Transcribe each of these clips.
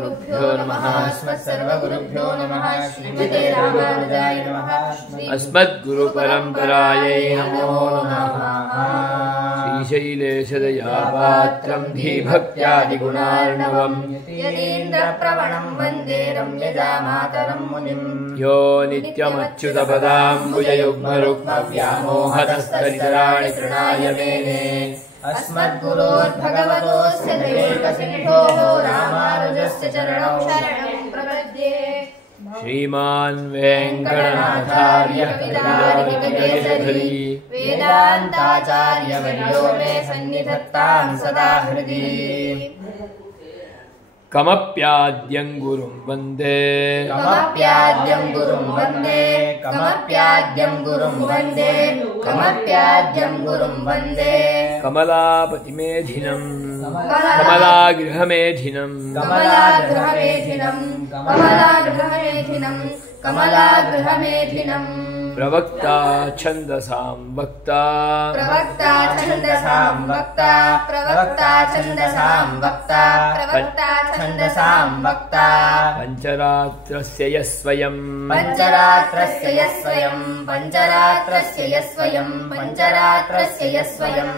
गुरुभ्यो नमः सर्वगुरुभ्यो नमः श्रीमते रामानुजाय नमः अस्मद्गुरुपरम्परायै नमो नमः श्रीशैलेशदयापात्रं धीभक्त्यादिगुणार्णवम् यतीन्द्रप्रवणं वन्दे रम्यजामातरं मुनिं यो नित्यमच्युतपदाम्बुजयुग्मरुक्मव्यामोहतस्तरितराणि तृणाय मेने अस्मद्गुरोर्भगवतोऽस्य दैकसिन्धोः रामानुजस्य चरणौ शरणं प्रपद्ये श्रीमान् वेङ्कटनाथार्य कवितार्किककेसरी वेदान्ताचार्यवर्यो मे सन्निधत्तां सदा हृदि कमप्याद्यं गुरुं वन्दे कमप्याद्यं गुरुं वन्दे कमप्याद्यं गुरुं वन्दे कमप्याद्यं गुरुं वन्दे कमलापतिमेधिनं कमलागृहमेधिनं कमलागृहमेधिनं कमलागृहमेधिनं कमलागृहमेधिनं प्रवक्ता छन्दसां वक्ता प्रवक्ता छन्दसां वक्ता प्रवक्ता छन्दसां वक्ता प्रवक्ता छन्दसां वक्ता पञ्चरात्रस्य यः स्वयं पञ्चरात्रस्य यः स्वयं पञ्चरात्रस्य यः स्वयं पञ्चरात्रस्य यः स्वयं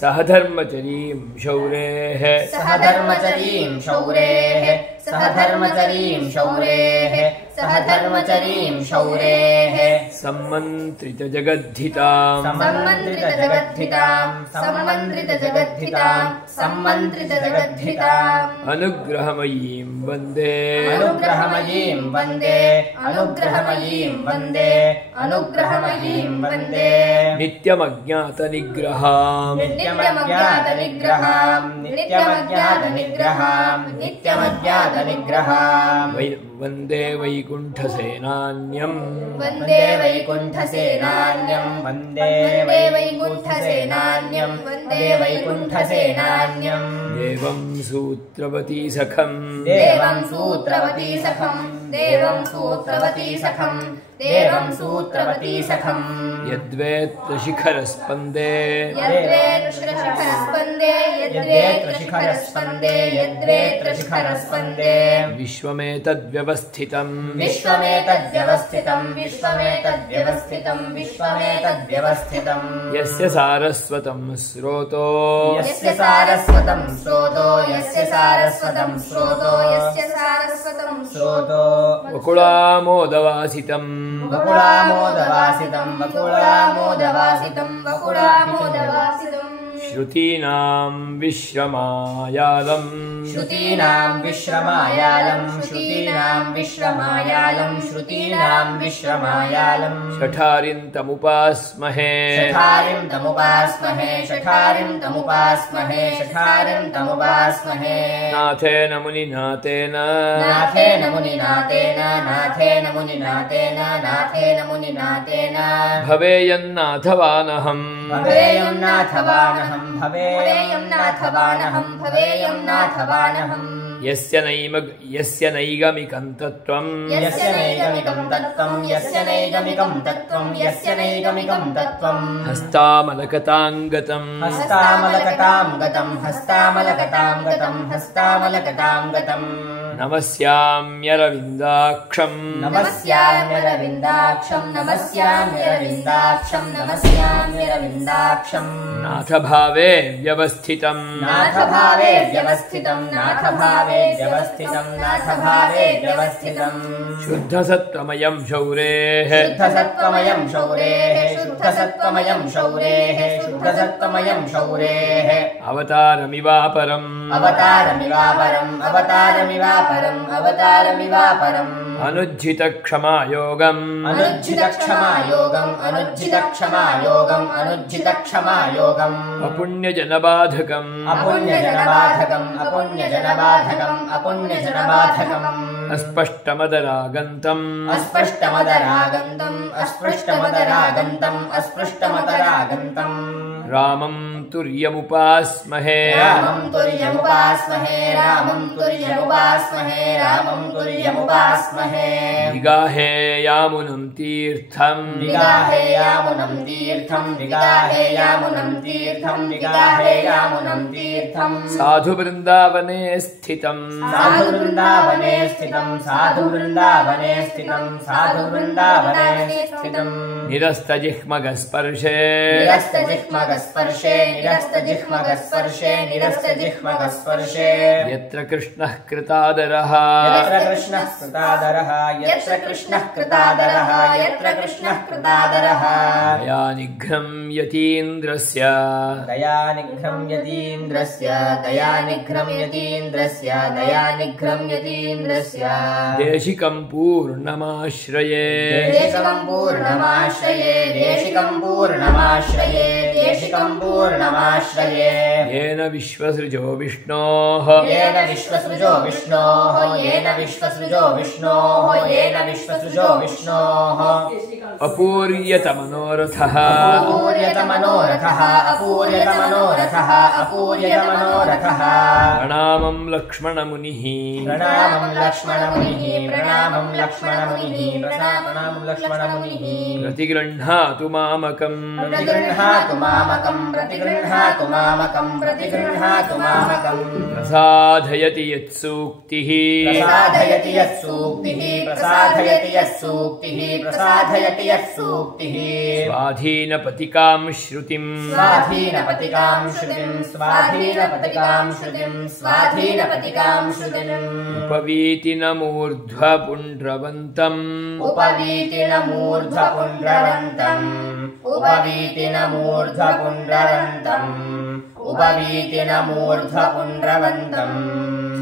सह धर्मचरीं शौरेः सह धर्मचरीं शौरेः सह धर्मचरीं शौरेः सह धर्मचरीं शौरेः सम्मन्त्रितजगद्धितां सम्मन्त्रितजगद्धितां सम्मन्त्रितजगद्धितां सम्मन्त्रितजगद्धिताम् अनुग्रहमयीं वन्दे अनुग्रहमयीं वन्दे अनुग्रहमयीं वन्दे अनुग्रहमयीं वन्दे नित्यमज्ञातनिग्रहाम् नित्यमज्ञातनिग्रहाम् नित्यमज्ञातनिग्रहाम् नित्यमज्ञातनिग्रहाम् वन्दे वैकुण्ठसेनान्यम् वन्दे वैकुण्ठसेनान्यम् वन्दे वैकुण्ठसेनान्यम् वन्दे वैकुण्ठसेनान्यम् देवं सूत्रवती सखम् देवं सूत्रवती सखम् देवं सूत्रवती सखम् देवं सूत्रवती सखम् यद्वेत्र शिखरस्पन्दे यद्वेत्रशिखरस्पन्दे यद्वेत्रशिखरस्पन्दे यद्वेत्रशिखरस्पन्दे विश्वमेतद्व्यवस्थितम् विश्वमेतद्व्यवस्थितम् विश्वमेतद्व्यवस्थितम् विश्वमेतद्व्यवस्थितम् यस्य सारस्वतं स्रोतो यस्य सारस्वतं स्रोतो यस्य सारस्वतं स्रोतो यस्य सारस्वतं स्रोतो वकुलामोदवासितम् वकुलामोदवासितं वकुलामोदवासितं वकुलामोदवासितं श्रुतीनां विश्रमायालम् श्रुतीनां विश्रमायालं श्रुतीनां विश्रमायालं श्रुतीनां विश्रमायालं शठारिं तमुपास्महे शठारिं तमुपास्महे शठारिं तमुपास्महे शठारिं तमुपास्महे नाथेन मुनिनाथेन नाथेन मुनिनाथेन नाथेन मुनिनाथेन नाथेन मुनिनाथेन भवेयन्नाथवानहम् भवेयं नाथवानहं भवेयं नाथवानहं भवेयं नाथवानहम् यस्य नैगमिकं तत्त्वम् यस्य नैगमिकं तत्त्वं यस्य नैगमिकं तत्त्वं यस्य नैगमिकं तत्त्वम् हस्तामलकताङ्गतम् हस्तामलकतां गतं हस्तामलकतां गतं हस्तामलकतां गतम् नमस्याम्यरविन्दाक्षम् नमस्याम्यरविन्दाक्षं नमस्याम्यरविन्दाक्षं नमस्याम्यरविन्दाक्षम् नाथभावे व्यवस्थितम् नाथभावे व्यवस्थितं नाथभावे व्यवस्थितं नाथभावे व्यवस्थितम् शुद्धसत्त्वमयं शौरेः शुद्धसत्त्वमयं शौरेः शुद्धसत्त्वमयं शौरेः शुद्धसत्त्वमयं शौरेः अवतारमिवापरम् अवतारमिवापरम् अवतारमिवापरम् अवतारमिवापरम् अनुज्झितक्षमायोगम् अनुज्झितक्षमायोगम् अनुज्झितक्षमायोगम् अनुज्झितक्षमायोगम् अपुण्यजनबाधकम् अपुण्यजनबाधकम् अपुण्यजनबाधकम् अपुण्यजनबाधकम् अस्पष्टमदरागन्तम् अस्पष्टमदरागन्तम् अस्पष्टमदरागन्तम् अस्पष्टमदरागन्तम् रामं तुर्यमुपास्महे रामं तुर्यमुपास्महे रामं तुर्यमुपास्महे रामं तुर्यमुपास्महे विगाहे यामुनं तीर्थं विगाहे यामुनं तीर्थं विगाहे यामुनं तीर्थं विगाहे यामुनं तीर्थं साधु वृन्दावने स्थितं साधु वृन्दावने स्थितं साधु वृन्दावने स्थितं साधु वृन्दावने स्थितं निरस्तजिह्मगस्पर्शे निरस्तजिह्मगस्पर्शे निरस्तजिह्मगस्पर्शे निरस्तजिह्मगस्पर्शे यत्र कृष्णः कृतादरः यत्र कृष्णः कृतादरः यत्र कृष्णः कृतादरः यत्र कृष्णः कृतादरः दया निघ्नं यतीन्द्रस्य दयानिघ्नं यतीन्द्रस्य दयानिघ्नं यतीन्द्रस्य दयानिघ्नं यतीन्द्रस्य देशिकं पूर्णमाश्रये देशिकं पूर्णमाश्रये देशिकं पूर्णमाश्रये देशिकं पूर्णमाश्रये येन विश्वसृजो विष्णोः येन विश्वसृजो विष्णोः येन विश्वसृजो विष्णोः येन विश्वसृजो विष्णोः अपूर्यतमनोरथः अपूर्यतमनोरथः अपूर्यतमनोरथः अपूर्यतमनोरथः प्रणामं लक्ष्मणमुनिः प्रणामं लक्ष्मणमुनिः प्रणामं लक्ष्मणमुनिः प्रणामं लक्ष्मणमुनिः प्रतिगृह्णातु मामकम् प्रतिगृह्णातु मामकं प्रतिगृह्णातु मामकं प्रतिगृह्णातु मामकम् प्रसादयति यत्सूक्तिः प्रसादयति यत्सूक्तिः प्रसादयति यत्सूक्तिः प्रसादयति यत्सूक्तिः स्वाधीनपतिकां श्रुतिम् स्वाधीनपतिकां श्रुतिं स्वाधीनपतिकां श्रुतिं स्वाधीनपतिकां श्रुतिम् उपवीतिनमूर्ध्वपुण्ड्रवन्तम् उपवीतिनमूर्ध्वपुण्ड्रवन्तम् उपवीतिनमूर्ध्वपुण्ड्रवन्तम् उपवीतिनमूर्ध्वपुण्ड्रवन्तम्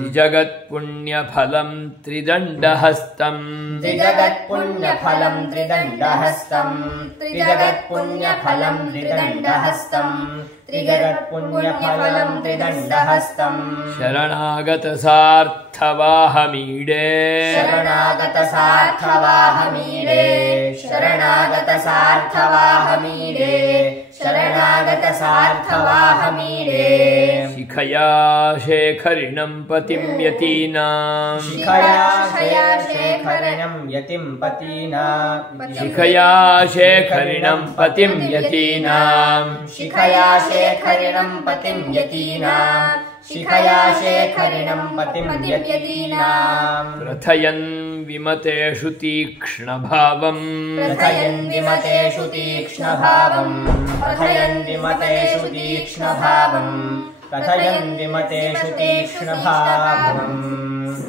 त्रिजगत्पुण्यफलं त्रिदण्डहस्तम् त्रिजगत्पुण्यफलं त्रिदण्डहस्तम् त्रिजगत्पुण्यफलं त्रिदण्डहस्तम् त्रिजगत्पुण्यफलं त्रिदण्डहस्तम् शरणागतसार्थवाहमीडे शरणागतसार्थवाहमीडे शरणागतसार्थवाहमीडे शरणागतसार्थवाहमीडे शिखया शेखरिणं पतिं यतीनाम् शिखया शेखरिणं यतिं पतीनां शिखया शेखरिणं पतिं यतीनाम् शिखया शेखरिणं पतिं यतीनां शिखया शेखरिणं पतिं यतीनां प्रथयन् विमतेषु तीक्ष्णभावम् प्रथयन् विमतेषु तीक्ष्णभावम् प्रथयन् विमतेषु तीक्ष्णभावम् प्रथयन् विमतेषु तीक्ष्णभावम्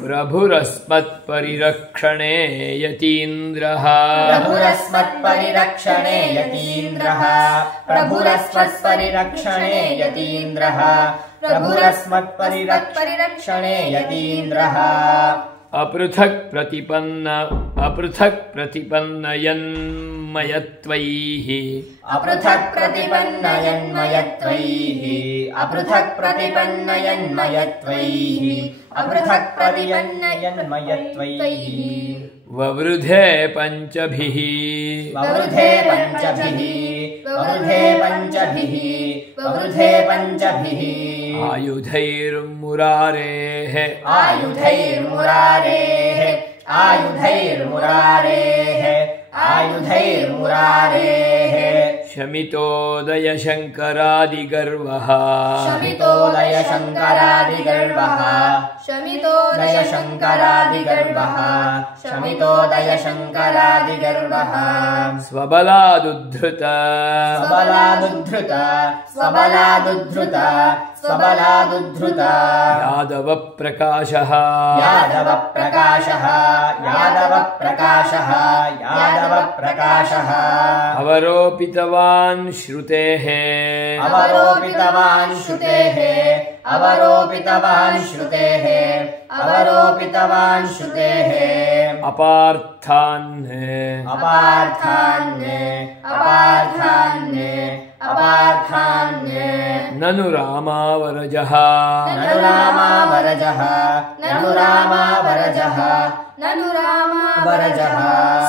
प्रभुरस्मत्परिरक्षणे यतीन्द्रः प्रभुरस्मत्परिरक्षणे यतीन्द्रः प्रभुरस्मत्परिरक्षणे यतीन्द्रः प्रभुरस्मत्परिरक्षणे यतीन्द्रः अपृथक् प्रतिपन्नयन्मयत्वैः अपृथक् प्रतिपन्नयन्मयत्वैः अपृथक् प्रतिपन्नयन्मयत्वैः अपृथक् प्रतिपन्नयन्मयत्वैः ववृधे पञ्चभिः ववृधे पञ्चभिः ववृधे पञ्चभिः ववृधे पञ्चभिः आयुधैर्मुरारेः आयुधैर्मुरारेः आयुधैर्मुरारेः आयुधैर्मुरारेः शमितोदयशङ्करादिगर्वः शमितोदयशङ्करादिगर्वः शमितोदयशङ्करादिगर्वः शमितोदयशङ्करादिगर्वः स्वबलादुद्धृत स्वबलादुद्धृत स्वबलादुद्धृत स्वबलादुद्धृत यादवप्रकाशः यादवप्रकाशः यादवप्रकाशः यादवप्रकाशः अवरोपितवान् श्रुतेः अवरोपितवान् श्रुतेः अवरोपितवान् श्रुतेः अवरोपितवान् श्रुतेः अपार्थान् अपार्थान् अपार्थान् अपार्थान् ननु रामावरजः ननु रामावरजः ननु रामावरजः ननु वरजः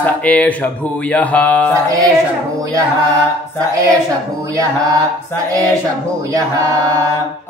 स एष भूयः स एष भूयः स एष भूयः स एष भूयः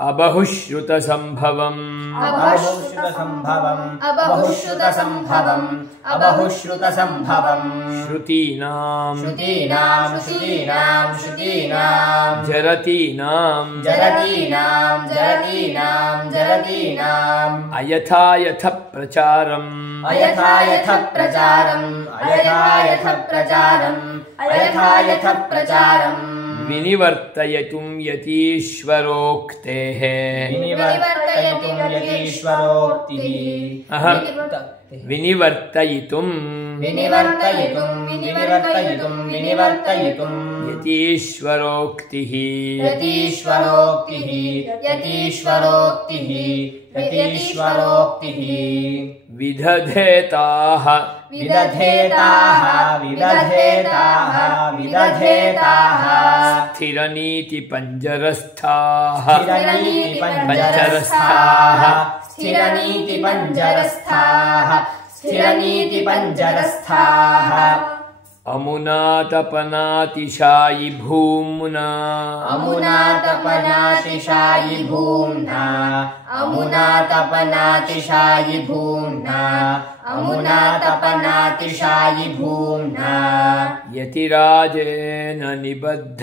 अबहुश्रुतसम्भवम् अबहुश्रुतसम्भवम् अबहुश्रुतसम्भवम् अबहुश्रुतसम्भवम् श्रुतीनाम् श्रुतीनाम् श्रुतीनाम् श्रुतीनाम् जरतीनाम् जरतीनाम् जरतीनाम् जरतीनाम् अयथा यथ प्रचारम् अयथा यथ प्रचारम् अयथा यथ प्रचारम् अयथा यथ प्रचारम् विनिवर्तयितुं यतीश्वरोक्तेः विनिवर्तयितुं यतीश्वरोक्तिः विनिवर्तयितुं विनिवर्तयितुं विनिवर्तयितुं विनिवर्तयितुं यतीश्वरोक्तिः यतीश्वरोक्तिः यतीश्वरोक्तिः यतीश्वरोक्तिः विदधेताः विदधेताः विदधेताः विदधेताः स्थिरनीतिपञ्जरस्थाः स्थिरनीतिपञ्जरस्थाः स्थिरनीतिपञ्जरस्थाः स्थिरनीतिपञ्जरस्थाः अमुनातपनातिशायि भूम्ना अमुनातपनातिशायि भूम्ना अमुनातपनातिशायि भूम्ना अमुनातपनातिशायि भूम्ना यतिराजेन निबद्धनायकश्रीः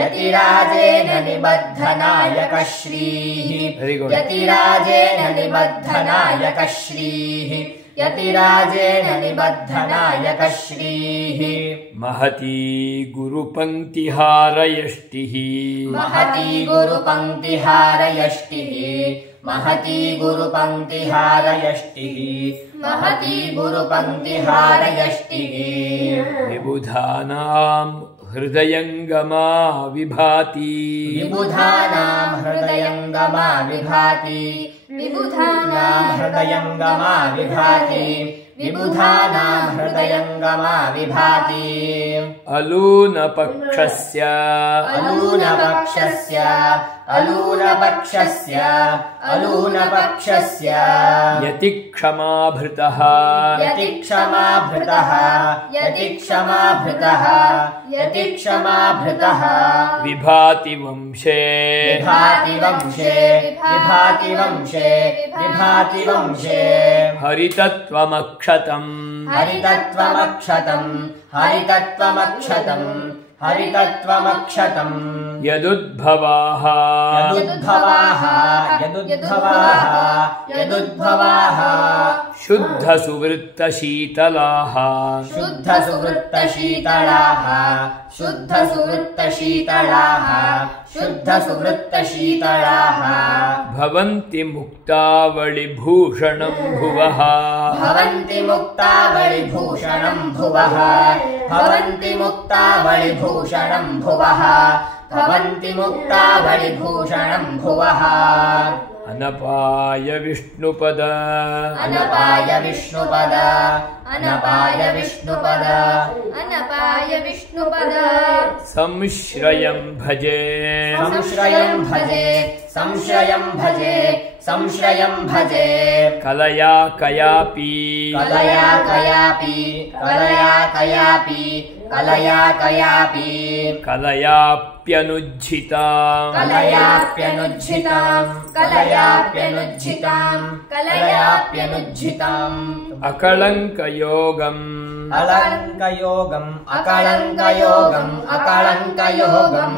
यतिराजेन निबद्धनायकश्रीः Very good. यतिराजेन निबद्धनायकश्रीः यतिराजेन निबद्धनायकश्रीः महती गुरुपङ्क्तिहारयष्टिः महती गुरुपङ्क्तिहारयष्टिः महती गुरुपङ्क्तिहारयष्टिः महती गुरुपङ्क्तिहारयष्टिः विबुधानां हृदयङ्गमा विभाति विबुधानां हृदयङ्गमा विभाति विबुधानां हृदयङ्गमा विभाति विबुधानां हृदयङ्गमा विभाति अलूनपक्षस्य अलूनपक्षस्य अलूनपक्षस्य अलूनपक्षस्य यतिक्षमाभृतः यतिक्षमाभृतः यतिक्षमाभृतः यतिक्षमाभृतः विभाति वंशे विभाति वंशे विभाति वंशे विभाति वंशे हरितत्वमक्षतम् हरितत्वमक्षतम् हरितत्वमक्षतम् हरितत्वमक्षतम् यदुद्भवाः यदुद्भवाः यदुद्भवाः यदुद्भवाः शुद्धसुवृत्तशीतलाः शुद्धसुवृत्तशीतलाः शुद्धसुवृत्तशीतलाः शुद्धसुवृत्तशीतलाः भवन्ति मुक्तावलिभूषणं भुवः भवन्ति मुक्तावलिभूषणं भुवः भवन्ति मुक्तावलिभूषणं भुवः भवन्ति मुक्तावलिभूषणं भुवः अनपाय विष्णुपद अनपाय विष्णुपद अनपाय विष्णुपद अनपाय विष्णुपद संश्रयं भजे संश्रयं भजे संश्रयं भजे संश्रयं भजे कलया कयापि कलया कयापि कलया कयापि कलया कयापि कलयाप्यनुज्झिताम् कलयाप्यनुज्झिताम् कलयाप्यनुज्झिताम् कलयाप्यनुज्झिताम् अकलङ्कयोगम् अलङ्कयोगम् अकलङ्कयोगम् अकलङ्कयोगम्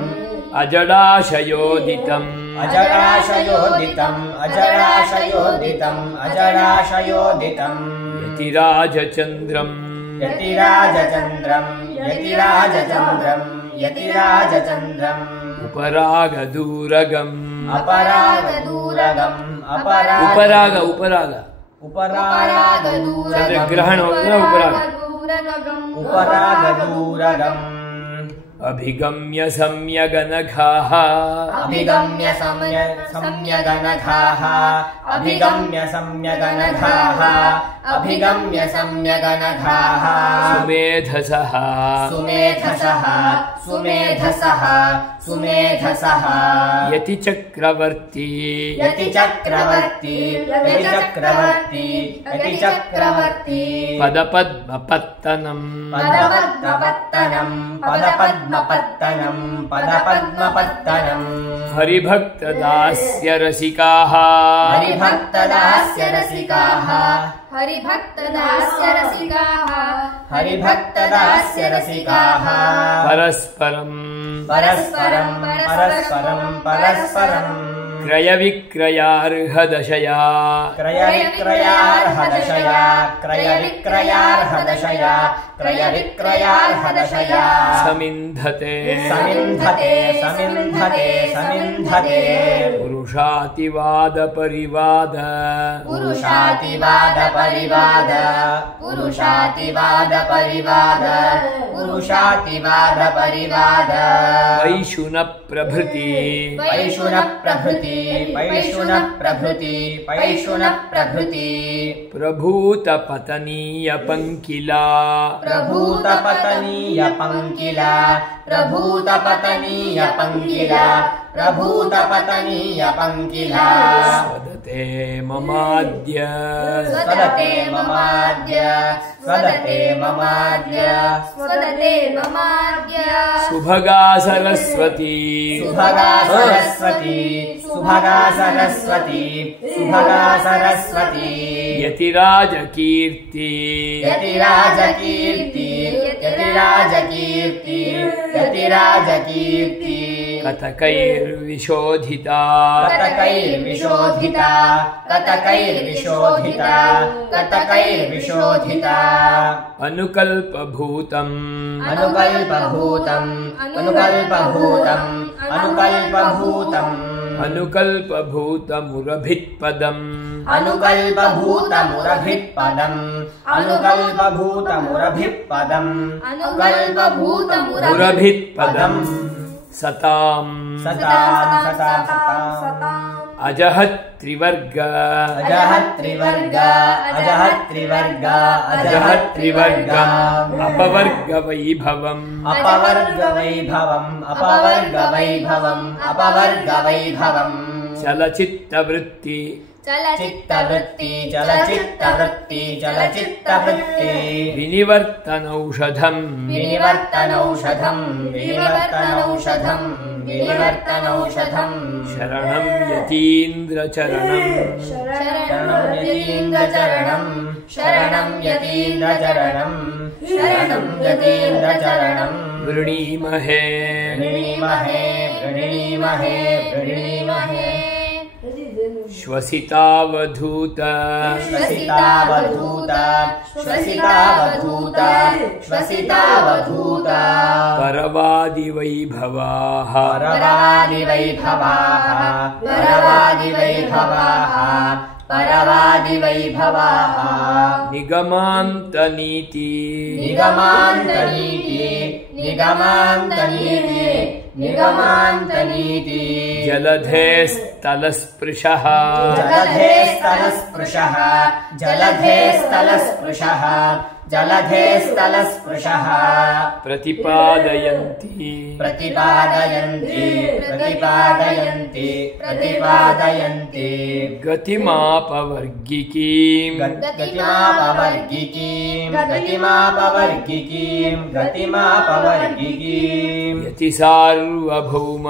अजडाशयोदितम् अजडाशयोदितम् अजडाशयोदितम् अजडाशयोदितम् यतिराजचन्द्रम् यतिराजचन्द्रम् यतिराजचन्द्रम् यतिराजचन्द्रम् उपरागदूरगम् अपरागदूरगम् उपराग उपराग उपरागदूरगम् ग्रहण होगा उपराग उपरागदूरगम् अभिगम्य सम्यगनघाः अभिगम्य सम्यगनघाः अभिगम्य सम्यगनघाः अभिगम्य सम्यगनघाः सुमेधसः सुमेधसः सुमेधसः सुमेधसः यतिचक्रवर्ती यतिचक्रवर्ती यतिचक्रवर्ती यतिचक्रवर्ती पदपद्मपत्तनम् पदपद्मपत्तनम् पदपद्मपत्तनम् पदपद्मपत्तनम् हरिभक्तदास्य रसिकाः हरिभक्तदास्य रसिकाः हरिभक्तदास्य रसिकाः हरिभक्तदास्य रसिकाः परस्परम् परस्परं परस्परं परस्परं क्रयविक्रयार्हदशया क्रयविक्रयार्हदशया क्रयविक्रयार्हदशया क्रयविक्रयार्हदशया समिन्धते समिन्धते समिन्धते समिन्धते पुरुषातिवादपरिवाद पुरुषातिवादपरिवाद पुरुषातिवादपरिवाद पुरुषातिवादपरिवाद वैशुनप्रभृति वैशुनप्रभृति वैशुनप्रभृति वैशुनप्रभृति प्रभूतपतनीयपङ्किला प्रभूतपतनीयपङ्किला प्रभूतपतनीयपङ्किला प्रभूतपतनीयपङ्किला स्वदते ममाद्य स्वदते ममाद्य स्वदते ममाद्य स्वदते ममाद्य सुभगा सरस्वती सुभगा सरस्वती सुभगा सरस्वती सुभगा सरस्वती यतिराजकीर्ति यतिराजकीर्ति यतिराजकीर्ति यतिराजकीर्ति कतकैर्विशोधिता कतकैर्विशोधिता कतकैर्विशोधिता कतकैर्विशोधिता अनुकल्पभूतम् अनुकल्पभूतम् अनुकल्पभूतम् अनुकल्पभूतम् अनुकल्पभूतमुरभित्पदम् अनुकल्पभूतमुरभित्पदम् अनुकल्पभूतमुरभित्पदम् अनुकल्पभूतमुरभित्पदम् सताम् सताम् सताम् सताम् अजः त्रिवर्ग अजः त्रिवर्ग अजः त्रिवर्ग अजः त्रिवर्ग अपवर्गवैभवम् अपवर्गवैभवम् अपवर्गवैभवम् अपवर्गवैभवम् चलचित्तवृत्ति चित्तवृत्ति चलचित्तवृत्ति चलचित्तवृत्ति विनिवर्तनौषधम् विनिवर्तनौषधम् विनिवर्तनौषधम् विनिवर्तनौषधम् शरणं यतीन्द्रचरणम् शरणं यतीन्द्रचरणम् शरणं यतीन्द्रचरणम् शरणं यतीन्द्रचरणम् वृणीमहे वृणीमहे वृणीमहे वृणीमहे श्वसितावधूत श्वसितावधूत श्वसितावधूत श्वसितावधूत परवादिवैभवाः परवादिवैभवाः परवादिवैभवाः परवादिवैभवाः निगमान्तनीति निगमान्तनीति निगमान्तनीति निगमान्तनीति जलधेस्तलस्पृशः जलधेस्तलस्पृशः जलधेस्तलस्पृशः जलधेस्तलस्पृशः प्रतिपादयन्ति प्रतिपादयन्ति प्रतिपादयन्ति प्रतिपादयन्ति गतिमापवर्गिकीम् गतिमापवर्गिकीं गतिमापवर्गिकीं गतिमापवर्गिकीं यति सार्वभौम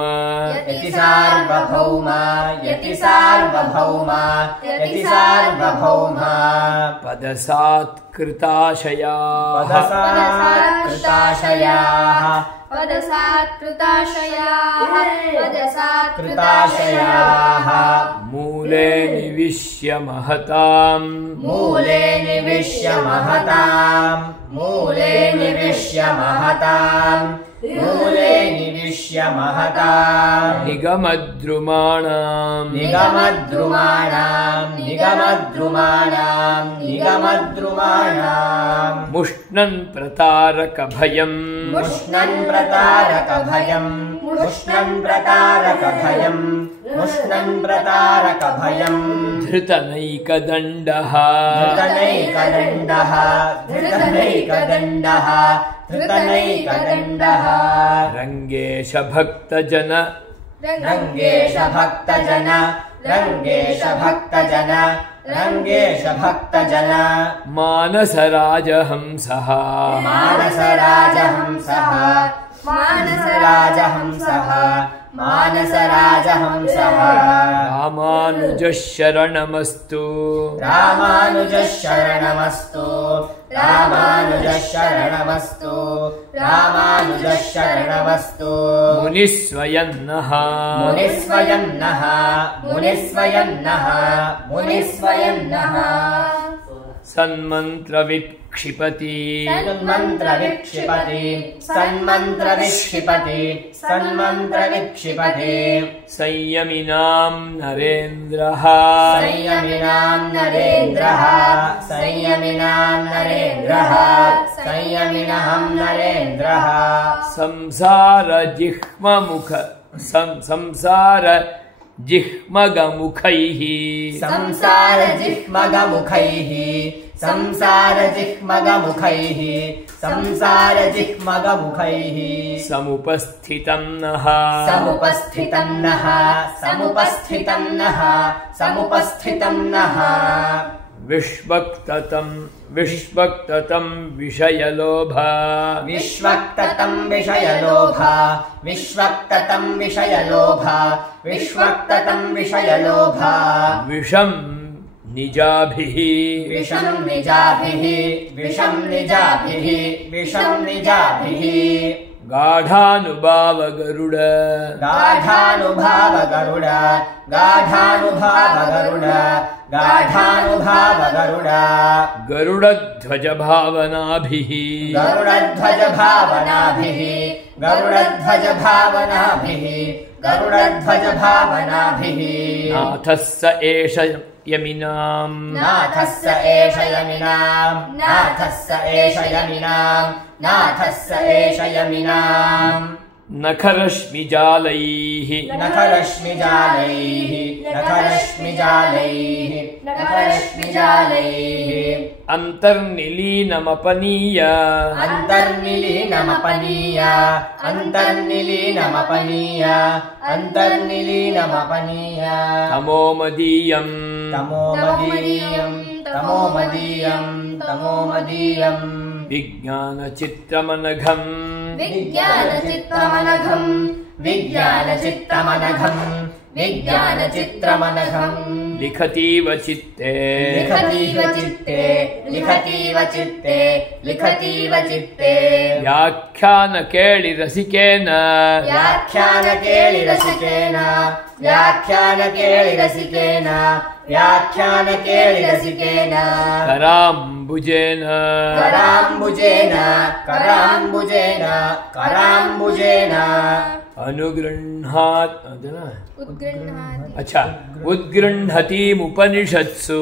यति सार्वभौम यति सार्वभौम यति सार्वभौम पदसात्कृताशयाः पदसात्कृताशयाः पदसात्कृताशयाः कृताशयाः मूले निविश्य महताम् मूले निविश्य महताम् मूले निविश्य महताम् मूले निविश्य महताम् निगमद्रुमाणाम् निगमद्रुमाणाम् मुष्णन् प्रतारकभयम् धृतनैकदण्डः रङ्गेश भक्तजन मानसराजहंसः रामानुजः शरणमस्तु मुनिस्वयन्नः सन्मन्त्रविक्षिपति संयमिनां नरेन्द्रः जिह्मगमुखैः समुपस्थितं नः विश्वक्ततं विषयलोभा विषं निजाभिः गाढानुभावगरुड गरुडध्वजभावनाभिः नाथः स एष यमिनाम् नखरश्मिजालैः अन्तर्निलीनमपनीय तमोमदीयम् विज्ञानचित्तमनघम् लिखतीव चित्ते व्याख्यान केळि रसिकेन कराम्बुजेन अनुगृह्णात् अच्छा उद्गृह्णतीमुपनिषत्सु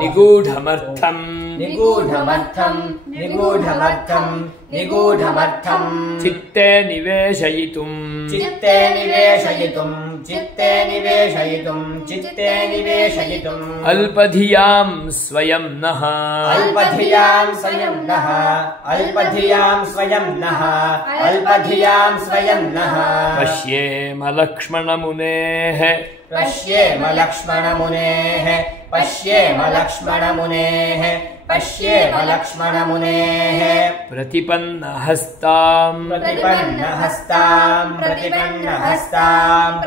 निगूढमर्थम् चित्ते निवेशयितुम् अल्पधियां स्वयं नः पश्येम लक्ष्मणमुनेः पश्येव लक्ष्मणमुनेः प्रतिपन्नहस्ताम् प्रतिपन्नहस्ताम्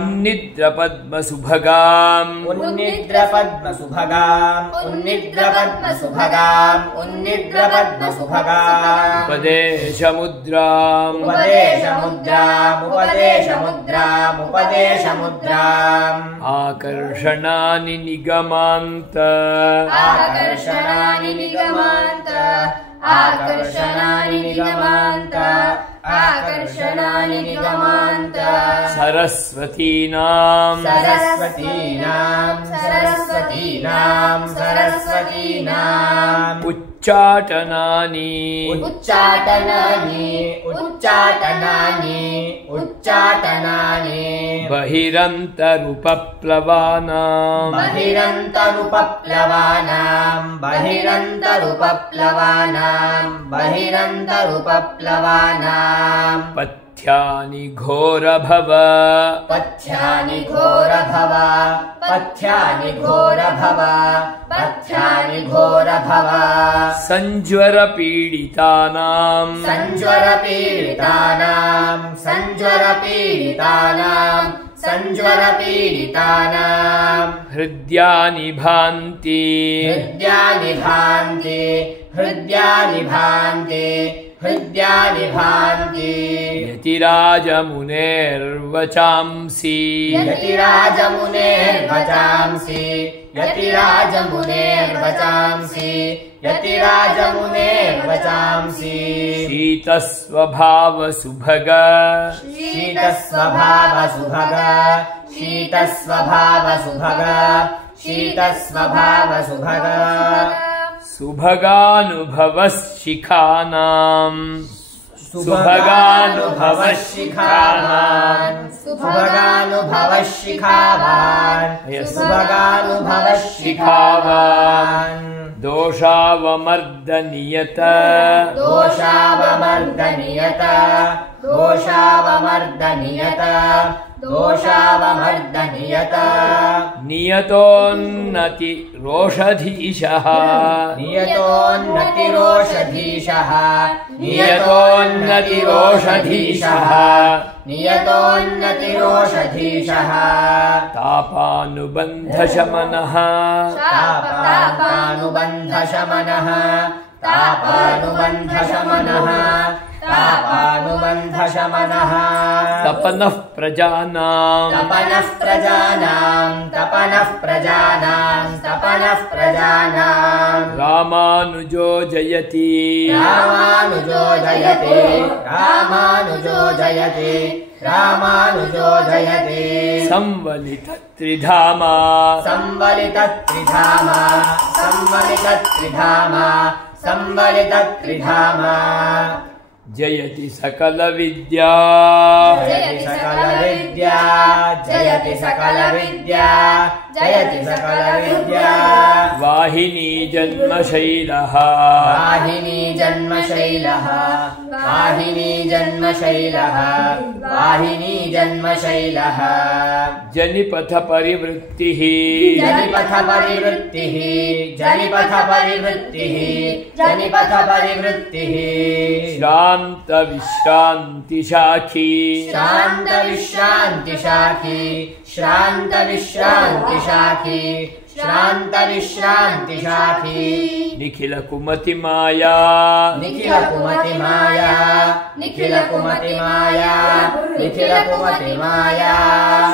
उन्निद्रपद्मसुभगाम् उन्निद्रपद्मसुभगाम् उपदेशमुद्राम् आकर्षणानि निगमान्त सरस्वतीनाम् उच्चाटनानि बहिरन्तरुपप्लवानाम् पथ्यानि घोरभव संज्वरपीडितानाम् हृद्यानि भान्ति यतिराजमुनेर्वचांसि शीतस्वभावसुभग सुभगानुभवशिखानाम् दोषावमर्दनियत नियतोन्नतिरोषधीशः तापानुबन्धशमनः तपनः प्रजानाम् रामानुजो जयति संवलित त्रिधामा जयति सकल विद्या वाहिनी जन्मशैलः जनिपथ परिवृत्तिः शांत विश्रांति शाखी निखिल कुमति माया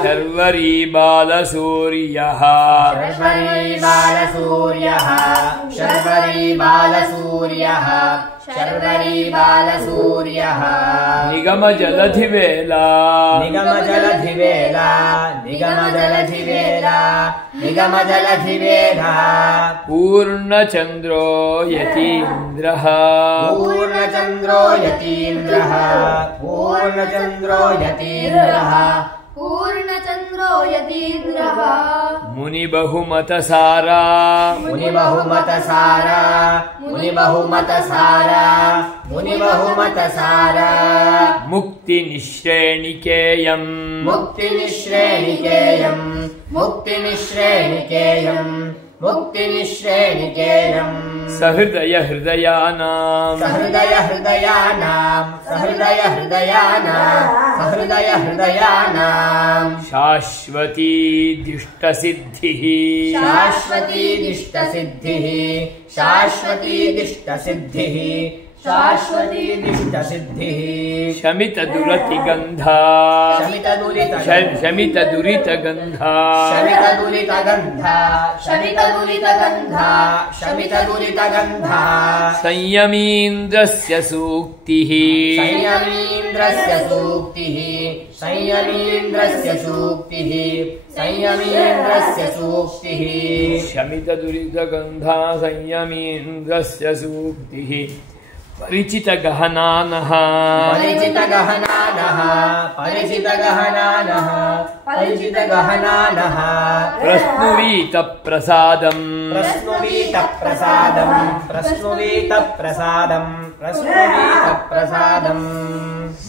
शर्वरी बालसूर्यः निगम जलधिवेला पूर्णचन्द्रो यतीन्द्रः मुनिबहुमतसारा मुक्तिनिश्रेणिकेयम् मुक्तिनिःश्रेणिकेयम् सहृदय हृदयानां सहृदय हृदयानां शाश्वती दिष्टसिद्धिः शमितदुरितगन्धा संयमीन्द्रस्य सूक्तिः शमितदुरितगन्धा संयमीन्द्रस्य सूक्तिः परिचितगहनानः प्रस्नुवीतप्रसादम्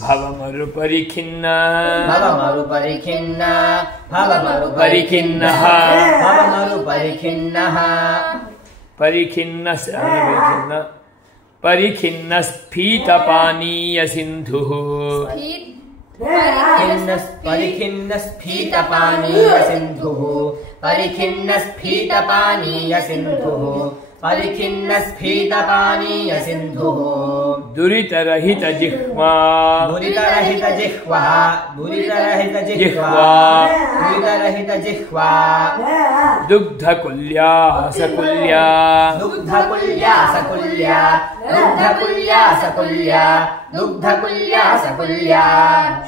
भवमरुपरिखिन्नः परिखिन्नस्फीतपानीयसिन्धुः दुरितरहितजिह्वा दुग्धकुल्या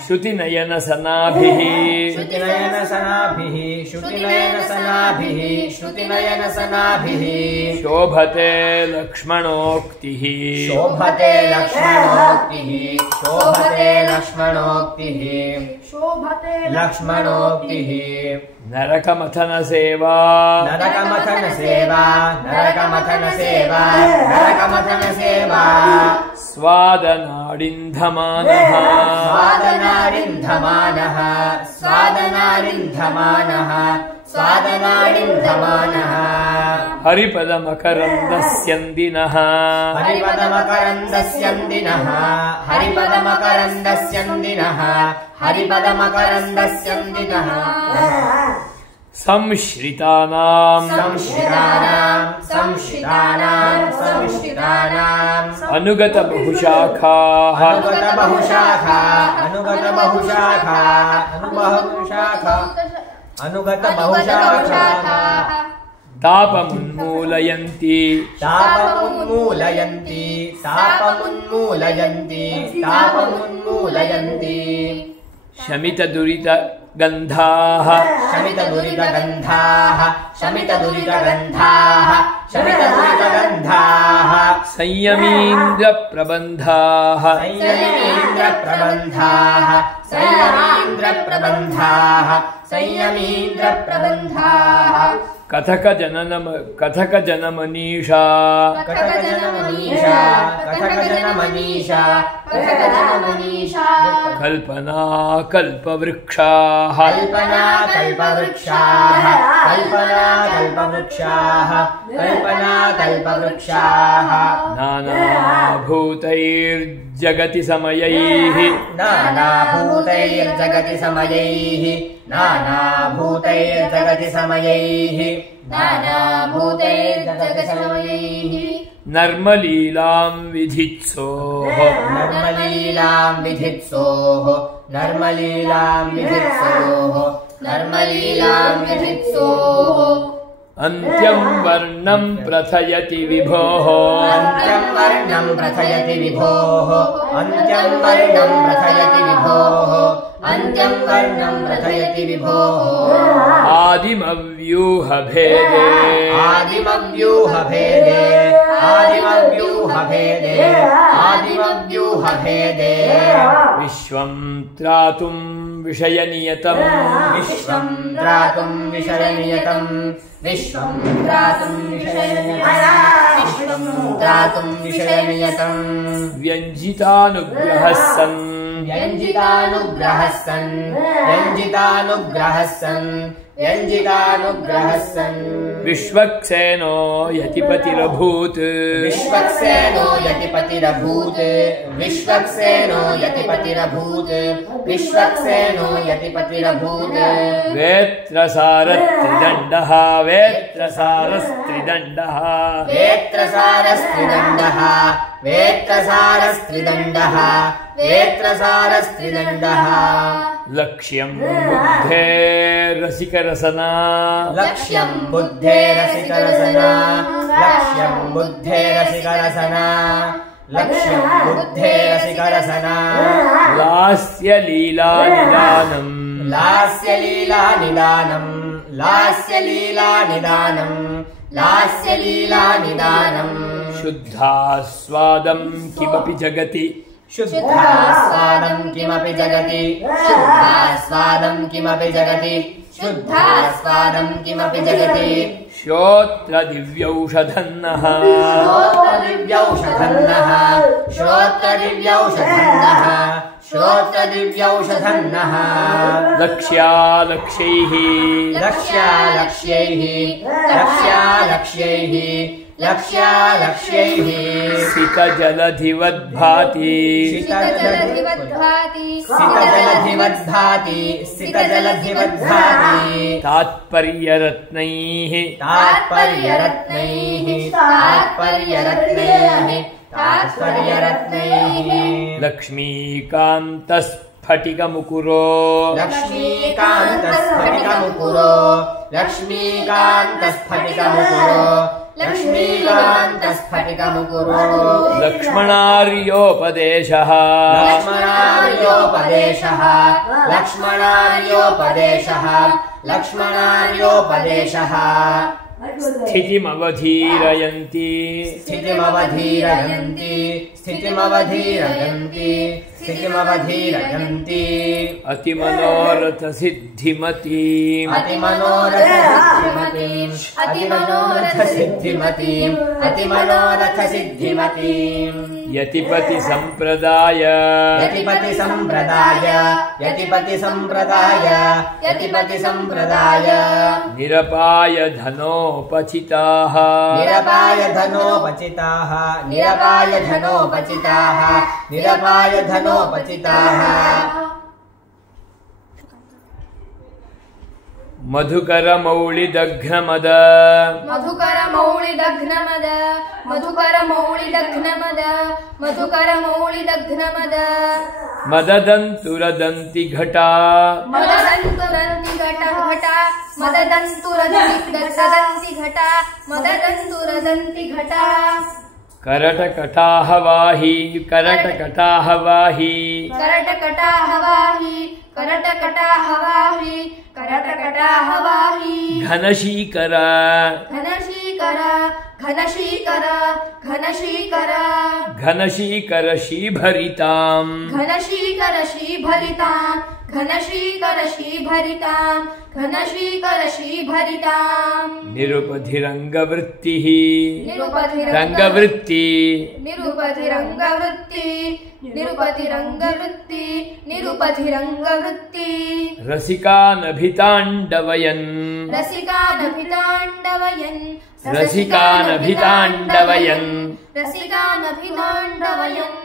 श्रुतिनयनसनाभिः शोभते लक्ष्मणोक्तिः नरकमथनसेवा स्वादनाडिन्धमानः हरिपदमकरन्दस्यन्दिनः संश्रितानां अनुगतबहुशाखाः तापमुन्मूलयन्ति शमितदुरितगन्धाः संयमीन्द्रप्रबन्धाः कथकजनमनीषा कल्पवृक्षाः नानाभूतैर्जगति समयैः नर्मलीलां विधित्सोः अन्त्यं वर्णं प्रथयति विभोः आदिमव्यूहभेदे विश्वं त्रातुं विषयनियतम् व्यञ्जितानुग्रहः सन् विश्वक्सेनो यतिपतिरभूत् विश्वक्सेनो यतिपतिरभूत् विश्वक्सेनो यतिपतिरभूत् विश्वक्सेनो यतिपतिरभूत् वेत्रसारस्त्रिदण्डः वेत्रसारस्त्रिदण्डः वेत्रसारस्त्रिदण्डः वेत्रसारस्त्रिदण्डः वेत्रसारस्त्रिदण्डः लक्ष्यं बुद्धेरसिकरसना लक्ष्यं बुद्धेरसिकरसना लक्ष्यं बुद्धेरसिकरसना लक्ष्यं बुद्धेरसिकरसना लास्यलीलानिदानम् लास्यलीलानिदानम् लास्यलीलानिदानम् लास्यलीलानिदानम् शुद्धास्वादं किमपि जगति शुद्धास्वादं किमपि जगति शुद्धास्वादं किमपि जगति शुद्धास्वादं किमपि जगति श्रोत्रदिव्यौषधन्नः श्रोत्रदिव्यौषधन्नः श्रोत्रदिव्यौषधन्नः श्रोत्रदिव्यौषधन्नः लक्ष्यालक्ष्यैः लक्ष्यालक्ष्यैः लक्ष्यालक्ष्यैः लक्ष्यालक्ष्यैः सितजलधिवद्भाति सितजलधिवद्भाति सितजलधिवद्भाति सितजलधिवद्भाति तात्पर्यरत्नैः तात्पर्यरत्नैः तात्पर्यरत्नैः तात्पर्यरत्नैः लक्ष्मीकान्तस्फटिकमुकुरो लक्ष्मीकान्तस्फटिकमुकुरो लक्ष्मीकान्तस्फटिकमुकुरो लक्ष्मीकान्तस्फटिकमुकुरो लक्ष्मणार्योपदेशः लक्ष्मणार्योपदेशः लक्ष्मणार्योपदेशः लक्ष्मणार्योपदेशः स्थितिमवधीरयन्ति स्थितिमवधीरयन्ति स्थितिमवधीरयन्ति स्थितिमवधीरयन्ति अतिमनोरथसिद्धिमतीम् अतिमनोरथसिद्धिमतीम् अतिमनोरथसिद्धिमतीम् अतिमनोरथसिद्धिमतीम् यतिपतिसम्प्रदाय यतिपतिसम्प्रदाय यतिपतिसम्प्रदाय यतिपतिसम्प्रदाय निरपायधनोपचिताः निरपायधनोपचिताः निरपायधनोपचिताः निरपायधनोपचिताः मधुकरमौळिदघ्नमद मधुकरमौळिदघ्नमद मधुकरमौळिदघ्नमद मधुकरमौळिदघ्नमद मददन्तुरदन्तिघटा मददन्तुरदन्तिघटा मददन्तुरदन्तिघटा मददन्तुरदन्तिघटा करटकटाहवाही करटकटाहवाही करटकटाहवाही करटकटाहवाही करटकटाहवाही घनशीकर घनशीकर घनशीकर घनशीकर घनशीकर शीभरिताम् घनशीकर शीभरिताम् घनशीकर शीभरिताम् घनशीकर शीभरिताम् निरुपधिरङ्गवृत्तिः निरुपधिरङ्गवृत्ति रङ्गवृत्ति निरुपधिरङ्गवृत्ति निरुपधिरङ्गवृत्ति निरुपधिरङ्गवृत्ति रसिकानभिताण्डवयन् रसिकानभिताण्डवयन् रसिकानभिताण्डवयन् रसिकानभिताण्डवयन्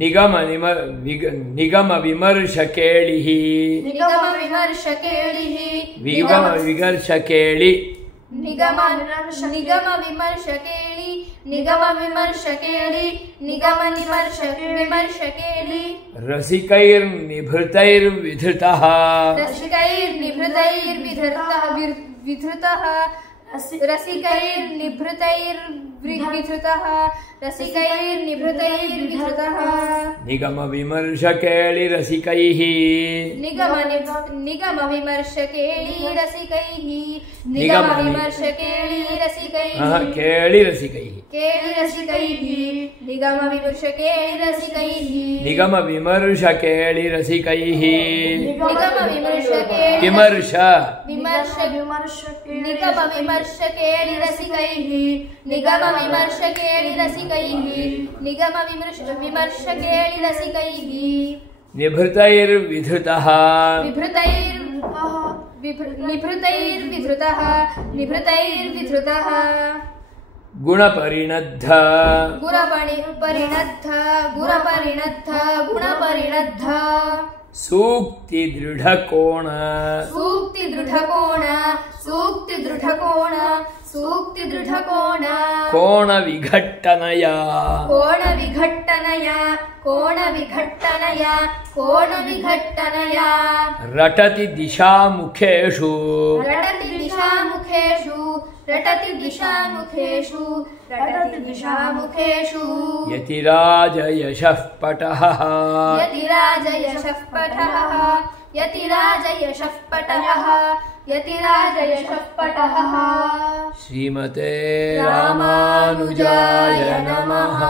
निगमविमर्शकेलिः निगमविमर्शकेलिः विमर्शकेळि निगमविमर्शकेलि निगमविमर्शकेलि निगमविमर्शकेलि रसिकैर्निभृतैर्विधृतः रसिकैर्निभृतैर्विधृतः रसिकैर्निभृतैर्विधृतः रसिकैर्निभृतैर्विधृतः निगमविमर्शकेलिरसिकैः निगमविमर्शकेलिरसिकैः निगमविमर्शकेलिरसिकैः निगमविमर्शकेलिरसिकैः केलिरसिकैः निगमविमर्शकेलिरसिकैः निगमविमर्शकेलिरसिकैः निगमविमर्शकेलिरसिकैः किमर्ष निगमविमर्शकेलिरसिकैः निगमविमर्शकेलिरसिकैः निगमविमर्शकेलिरसिकैः निभृतैर्विधृतः निभृतैर्विधृतः निभृतैर्विधृतः गुणपरिणद्ध गुणपरिणद्ध गुणपरिणद्ध गुणपरिणद्ध सूक्तिदृढकोण सूक्तिदृढकोण सूक्तिदृढकोण सूक्तिदृढकोण कोणविघट्टनया कोणविघट्टनया कोणविघट्टनया कोणविघट्टनया रटति दिशामुखेषु रटति दिशामुखेषु रटति दिशामुखेषु रटति दिशामुखेषु यतिराजयशः पटः यतिराजयशः पटः यतिराजयशः पटः यतिराजयशः पटः श्रीमते रामानुजाय नमः।